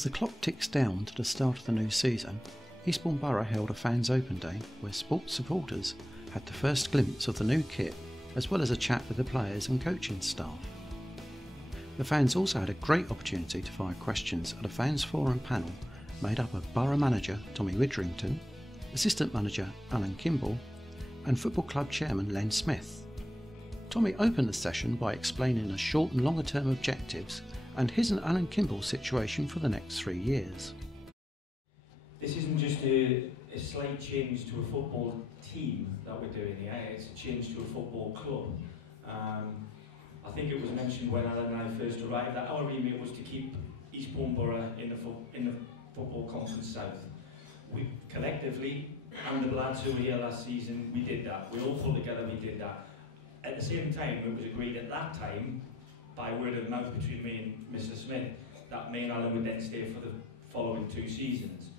As the clock ticks down to the start of the new season, Eastbourne Borough held a fans open day where sports supporters had the first glimpse of the new kit, as well as a chat with the players and coaching staff. The fans also had a great opportunity to fire questions at a fans forum panel made up of Borough manager Tommy Widdrington, assistant manager Len Kimble and football club chairman Len Smith. Tommy opened the session by explaining the short and longer term objectives and his and Len Kimble's situation for the next 3 years. This isn't just a slight change to a football team that we're doing here, it's a change to a football club. I think it was mentioned when Alan and I first arrived that our remit was to keep Eastbourne Borough in the Football Conference South. We collectively, and the lads who were here last season, we did that. We all pulled together, we did that. At the same time, it was agreed at that time, by word of mouth between me and Mr. Smith, that me and Alan would then stay for the following 2 seasons.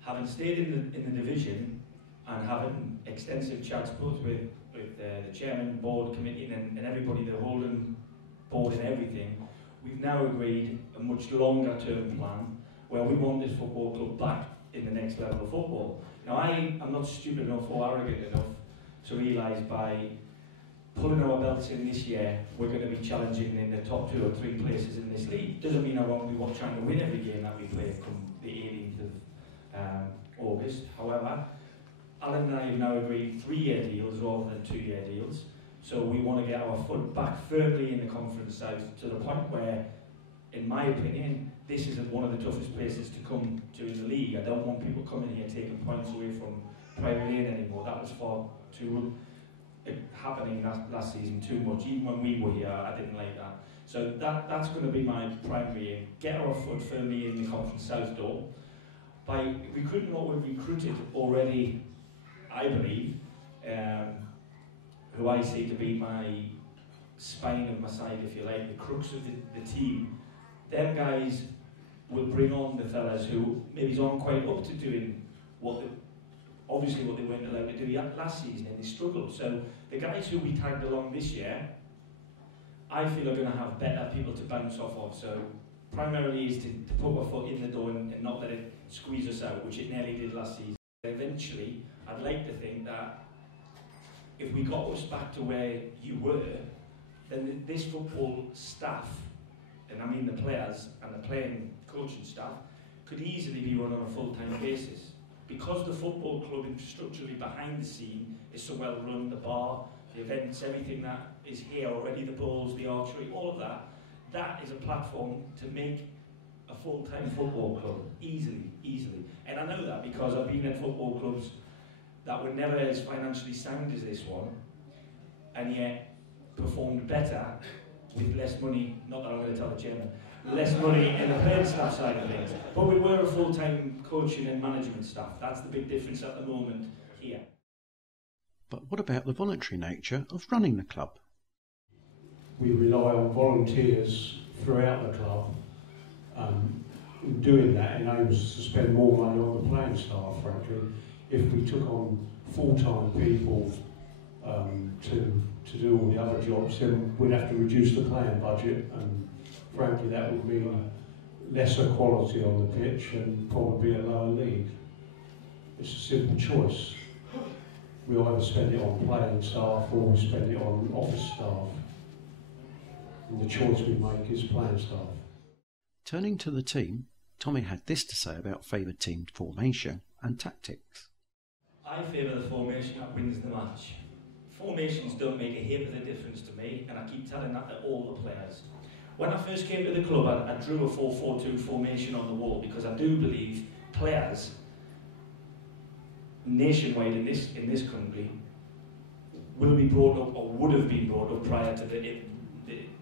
Having stayed in the division and having extensive chats both with the chairman, board, committee and everybody, the holding board and everything, we've now agreed a much longer term plan where we want this football club back in the next level of football. Now I'm not stupid enough or arrogant enough to realise by pulling our belts in this year, we're going to be challenging in the top 2 or 3 places in this league. Doesn't mean I won't be trying to win every game that we play come the 18th of August. However, Alan and I have now agreed 3-year deals rather than 2-year deals. So we want to get our foot back firmly in the Conference South to the point where, in my opinion, this is one of the toughest places to come to in the league. I don't want people coming here taking points away from Private Lane anymore. That was far too happening last season too much. Even when we were here, I didn't like that. So that's going to be my primary aim. Get our foot firmly in the Conference South door. By recruiting what we've recruited already, I believe, who I see to be my spine of my side, if you like, the crux of the team, them guys will bring on the fellas who maybe aren't quite up to doing obviously what they weren't allowed to do last season, and they struggled. So the guys who we tagged along this year, I feel are going to have better people to bounce off of. So primarily is to put our foot in the door and not let it squeeze us out, which it nearly did last season. Eventually, I'd like to think that if we got us back to where you were, then this football staff, and I mean the players and the playing coaching staff, could easily be run on a full-time basis. Because the football club structurally behind the scene is so well run, the bar, the events, everything that is here already, the bowls, the archery, all of that, that is a platform to make a full-time football club, easily. And I know that because I've been at football clubs that were never as financially sound as this one, and yet performed better with less money, not that I'm going to tell the chairman, less money in the playing staff side of things. But we were a full-time coaching and management staff. That's the big difference at the moment here. But what about the voluntary nature of running the club? We rely on volunteers throughout the club. In doing that enables us to spend more money on the playing staff, frankly. If we took on full-time people to do all the other jobs, then we'd have to reduce the playing budget, and frankly that would mean lesser quality on the pitch and probably a lower league. It's a simple choice. We either spend it on playing staff or we spend it on office staff. And the choice we make is playing staff. Turning to the team, Tommy had this to say about favoured team formation and tactics. I favour the formation that wins the match. Formations don't make a heap of a difference to me, and I keep telling that to all the players. When I first came to the club, I drew a 4-4-2 formation on the wall because I do believe players nationwide in this country will be brought up, or would have been brought up prior to the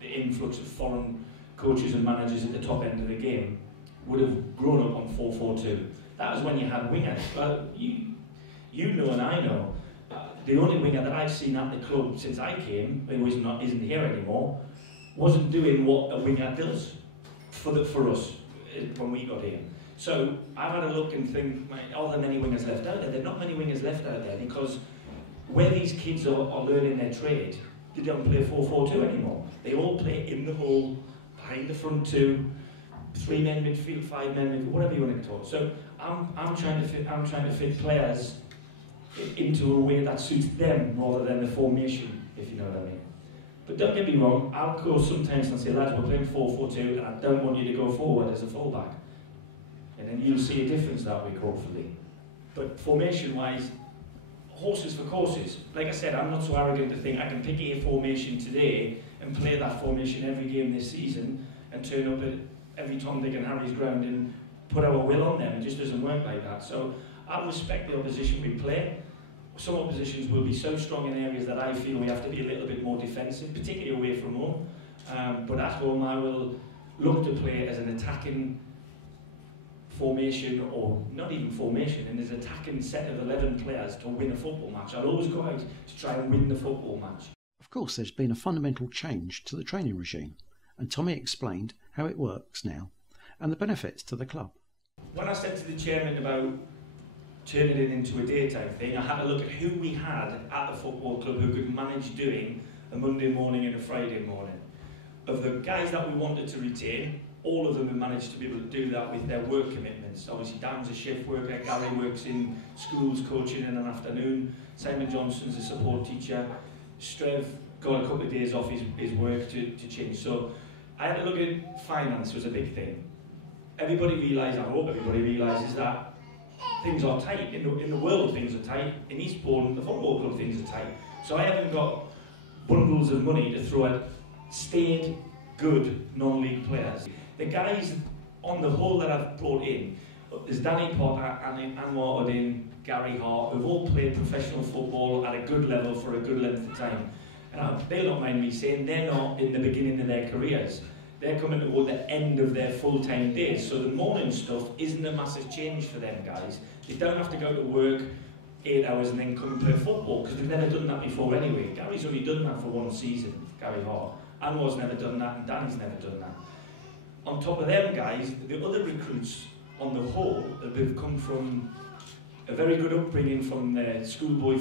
influx of foreign coaches and managers at the top end of the game, would have grown up on 4-4-2. That was when you had wingers. Well, you know and I know, the only winger that I've seen at the club since I came, who isn't here anymore, wasn't doing what a winger does for us when we got here. So I've had a look and think, are there many wingers left out there? There are not many wingers left out there because where these kids are learning their trade, they don't play 4-4-2 anymore. They all play in the hole, behind the front two, 3 men midfield, 5 men midfield, whatever you want to talk. So I'm trying to fit players into a way that suits them rather than the formation, if you know what I mean. But don't get me wrong, I'll go sometimes and say, lads, we're playing 4-4-2 and I don't want you to go forward as a fullback. And then you'll see a difference that week, hopefully. But formation-wise, horses for courses. Like I said, I'm not so arrogant to think I can pick a formation today and play that formation every game this season and turn up at every Tom, Dick and Harry's ground and put our will on them. It just doesn't work like that. So I respect the opposition we play. Some oppositions will be so strong in areas that I feel we have to be a little bit more defensive, particularly away from home. But at home I will look to play as an attacking formation, or not even formation, and as an attacking set of 11 players to win a football match. I'll always go out to try and win the football match. Of course, there's been a fundamental change to the training regime, and Tommy explained how it works now and the benefits to the club. When I said to the chairman about turning it into a daytime thing, I had to look at who we had at the football club who could manage doing a Monday morning and a Friday morning. Of the guys that we wanted to retain, all of them have managed to be able to do that with their work commitments. Obviously, Dan's a shift worker, Gary works in schools coaching in an afternoon, Simon Johnson's a support teacher, Strev got a couple of days off his work to change. So I had to look at finance was a big thing. Everybody realised, I hope everybody realises that things are tight. In the world, things are tight. In Eastbourne, the football club, things are tight. So I haven't got bundles of money to throw at staid, good non-league players. The guys on the whole that I've brought in, there's Danny Potter, Anwar Uddin, Gary Hart, who've all played professional football at a good level for a good length of time. And they'll not mind me saying they're not in the beginning of their careers. They're coming toward the end of their full-time days. So the morning stuff isn't a massive change for them guys. They don't have to go to work 8 hours and then come and play football, because they've never done that before anyway. Gary's only done that for one season, Gary Hart. Anwar's never done that, and Danny's never done that. On top of them guys, the other recruits on the whole have come from a very good upbringing, from their schoolboy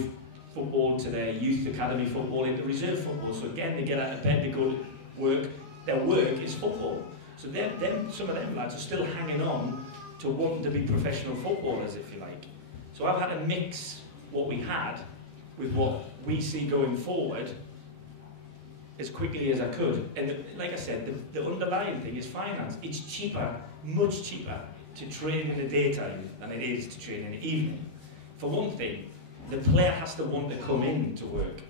football to their youth academy football into reserve football. So again, they get out of bed, they go to work, their work is football. So some of them lads are still hanging on to wanting to be professional footballers, if you like. So I've had to mix what we had with what we see going forward as quickly as I could. And like I said, the underlying thing is finance. It's cheaper, much cheaper, to train in the daytime than it is to train in the evening. For one thing, the player has to want to come in to work.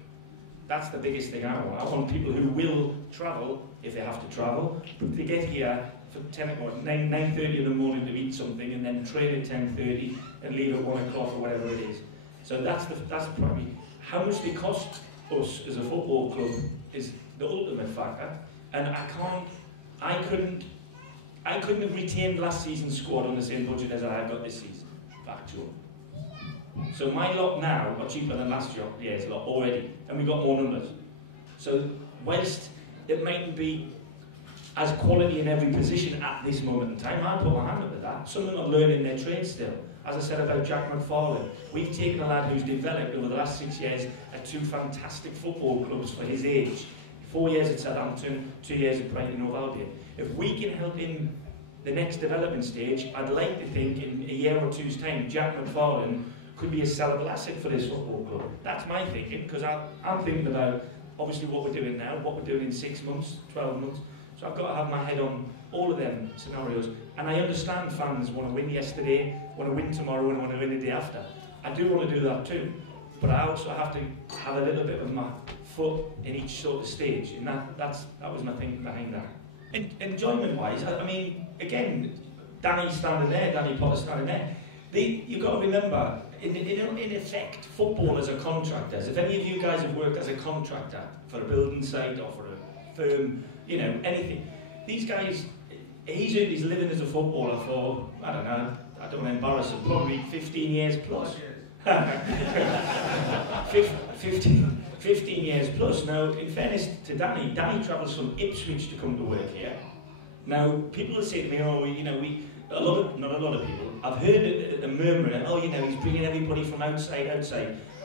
That's the biggest thing I want. I want people who will travel if they have to travel, but they get here for 9:30 in the morning to eat something and then train at 10:30 and leave at 1 o'clock or whatever it is. So that's probably how much they cost us as a football club is the ultimate factor. And I couldn't have retained last season's squad on the same budget as I've got this season. Factual. So my lot now are cheaper than last year's lot already, and we've got more numbers. So whilst it mightn't be as quality in every position at this moment in time, I put my hand up to that. Some of them are learning their trade still. As I said about Jack McFarlane, we've taken a lad who's developed over the last 6 years at 2 fantastic football clubs for his age. 4 years at Southampton, 2 years at Brighton and Hove Albion. If we can help him the next development stage, I'd like to think in a year or two's time, Jack McFarlane could be a sellable asset for this football club. That's my thinking, because I'm thinking about obviously what we're doing now, what we're doing in 6 months, 12 months. So I've got to have my head on all of them scenarios. And I understand fans want to win yesterday, want to win tomorrow, and want to win the day after. I do want to do that too. But I also have to have a little bit of my foot in each sort of stage. And that was my thinking behind that. Enjoyment-wise, I mean, again, Danny standing there, Danny Potter standing there. You've got to remember, in effect, footballers are contractors. If any of you guys have worked as a contractor for a building site or for a firm, you know, anything, these guys, he's earned his living as a footballer for, I don't want to embarrass him, probably 15 years plus. 15 years plus. Now, in fairness to Danny travels from Ipswich to come to work here. Now, people will say to me, not a lot of people, I've heard the murmuring, he's bringing everybody from outside.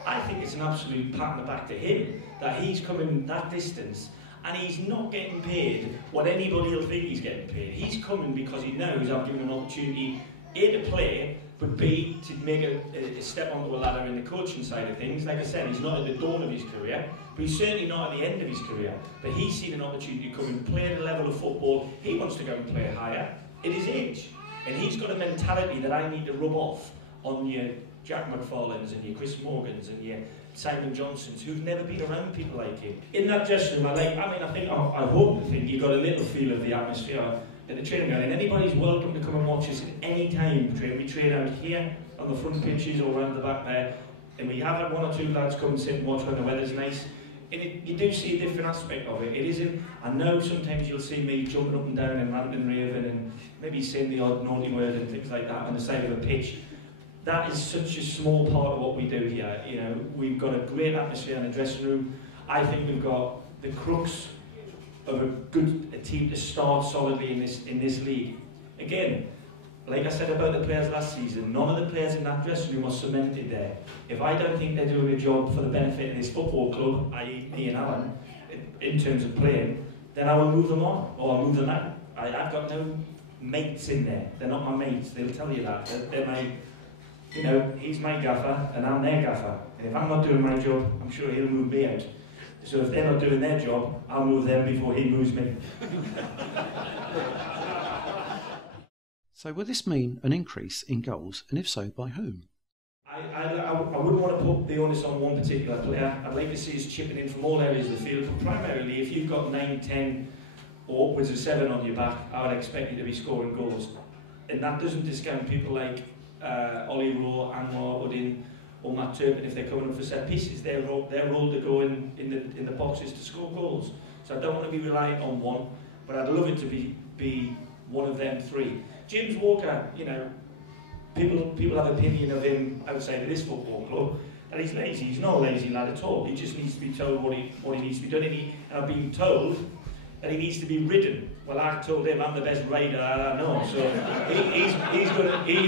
I think it's an absolute pat on the back to him that he's coming that distance And he's not getting paid what anybody will think he's getting paid. He's coming because he knows I've given him an opportunity, A, to play, but B, to make a step onto a ladder in the coaching side of things. Like I said, he's not at the dawn of his career, but he's certainly not at the end of his career. But he's seen an opportunity to come and play at a level of football. He wants to go and play higher at his age. And he's got a mentality that I need to rub off on your Jack McFarlanes and your Chris Morgans and your Simon Johnsons, who've never been around people like him. In that dressing room, I hope to think you got a little feel of the atmosphere at the training ground. And anybody's welcome to come and watch us at any time. We train out here on the front pitches or around the back there. And we have had one or two lads come and sit and watch when the weather's nice. And you do see a different aspect of it. It isn't, I know sometimes you'll see me jumping up and down and ranting and raving and maybe saying the odd naughty word and things like that on the side of a pitch. That is such a small part of what we do here. You know, we've got a great atmosphere in the dressing room. I think we've got the crux of a team to start solidly in this league. Again, like I said about the players last season, none of the players in that dressing room are cemented there. If I don't think they're doing a job for the benefit of this football club, i.e. me and Alan, in terms of playing, then I will move them on, or I'll move them out. I've got no mates in there. They're not my mates, they'll tell you that. They're my, you know, he's my gaffer and I'm their gaffer. And if I'm not doing my job, I'm sure he'll move me out. So if they're not doing their job, I'll move them before he moves me. So will this mean an increase in goals, and if so, by whom? I wouldn't want to put the onus on one particular player. I'd like to see us chipping in from all areas of the field, but primarily if you've got 9, 10 or upwards of 7 on your back, I would expect you to be scoring goals. And that doesn't discount people like Ollie Rowe, Anwar Uddin or Matt Turpin if they're coming up for set pieces. They're role to go in the boxes to score goals. So I don't want to be reliant on one, but I'd love it to be one of them 3. James Walker, you know, people have opinion of him outside of this football club, that he's lazy. He's not a lazy lad at all. He just needs to be told what he needs to be done. And I've been told that he needs to be ridden. Well, I told him I'm the best rider I know, so he's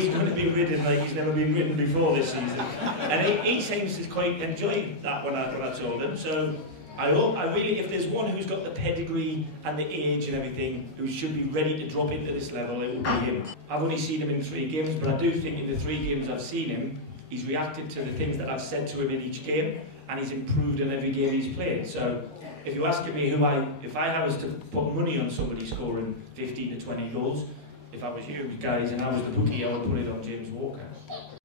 going to be ridden like he's never been ridden before this season. And he seems to quite enjoy that when I told him. So I really, if there's one who's got the pedigree and the age and everything, who should be ready to drop into this level, it would be him. I've only seen him in 3 games, but I do think in the 3 games I've seen him, he's reacted to the things that I've said to him in each game, and he's improved in every game he's played. So if you're asking me if I was to put money on somebody scoring 15 to 20 goals, if I was you guys and I was the bookie, I would put it on James Walker.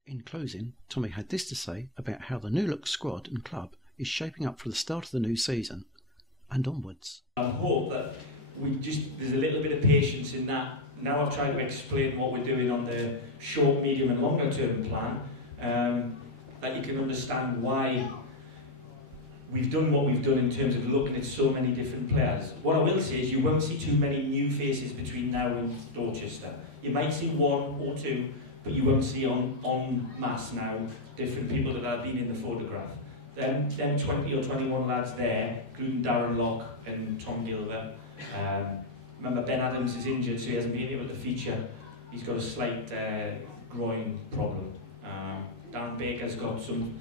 In closing, Tommy had this to say about how the new look squad and club is shaping up for the start of the new season and onwards. I hope that there's a little bit of patience in that. Now I've tried to explain what we're doing on the short, medium and longer term plan, that you can understand why we've done what we've done in terms of looking at so many different players. What I will say is you won't see too many new faces between now and Dorchester. You might see 1 or 2, but you won't see en masse now different people that have been in the photograph. Them 20 or 21 lads there, including Darren Locke and Tom Gilbert. Remember, Ben Adams is injured, so he hasn't been able to feature. He's got a slight groin problem. Darren Baker's got some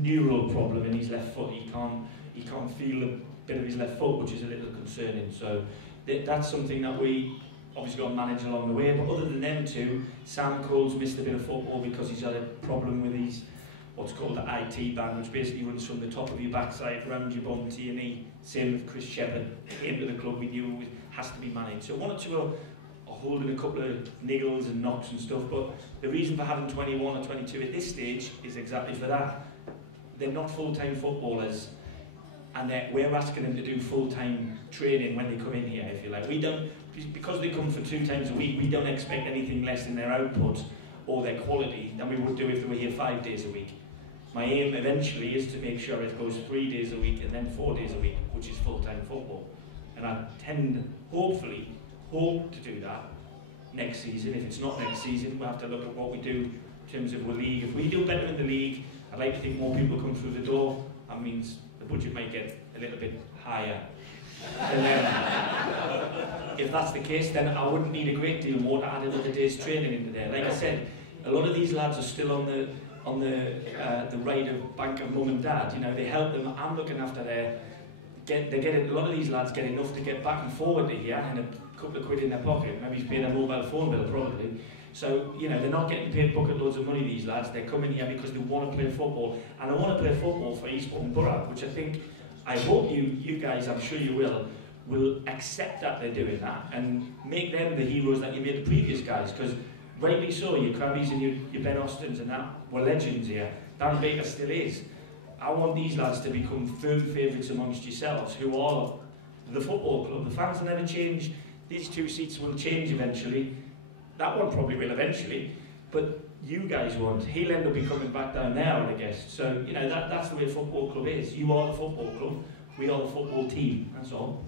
neural problem in his left foot. He can't feel a bit of his left foot, which is a little concerning. So that's something that we obviously got to manage along the way. But other than them 2, Sam Cole's missed a bit of football because he's had a problem with his what's called the IT band, which basically runs from the top of your backside around your bum to your knee. Same with Chris Shepherd. Came to the club, we knew it has to be managed. So 1 or 2 are holding a couple of niggles and knocks and stuff, but the reason for having 21 or 22 at this stage is exactly for that. They're not full-time footballers, and we're asking them to do full-time training when they come in here, if you like. We don't, because they come for 2 times a week, we don't expect anything less in their output or their quality than we would do if they were here 5 days a week. My aim eventually is to make sure it goes 3 days a week and then 4 days a week, which is full-time football. And I hopefully hope to do that next season. If it's not next season, we'll have to look at what we do in terms of the league. If we do better in the league, I'd like to think more people come through the door. That means the budget might get a little bit higher. And then, if that's the case, then I wouldn't need a great deal more to add another day's training into there. Like I said, a lot of these lads are still on the rate of bank of mum and dad. You know, they help them. I'm looking after their. A lot of these lads get enough to get back and forward to here and a couple of quid in their pocket. Maybe he's paying a mobile phone bill probably. So, you know, they're not getting paid bucket loads of money, these lads. They're coming here because they want to play football. And they want to play football for Eastbourne Borough, which I hope you guys, I'm sure you will accept that they're doing that and make them the heroes that you made the previous guys. Because rightly so, your Crabbies and your Ben Austins and that were legends here. Dan Baker still is. I want these lads to become firm favourites amongst yourselves, who are the football club. The fans will never change. These 2 seats will change eventually. That one probably will eventually. But you guys won't. He'll end up coming back down there, I guess. So, you know, that's the way a football club is. You are the football club. We are the football team. That's all.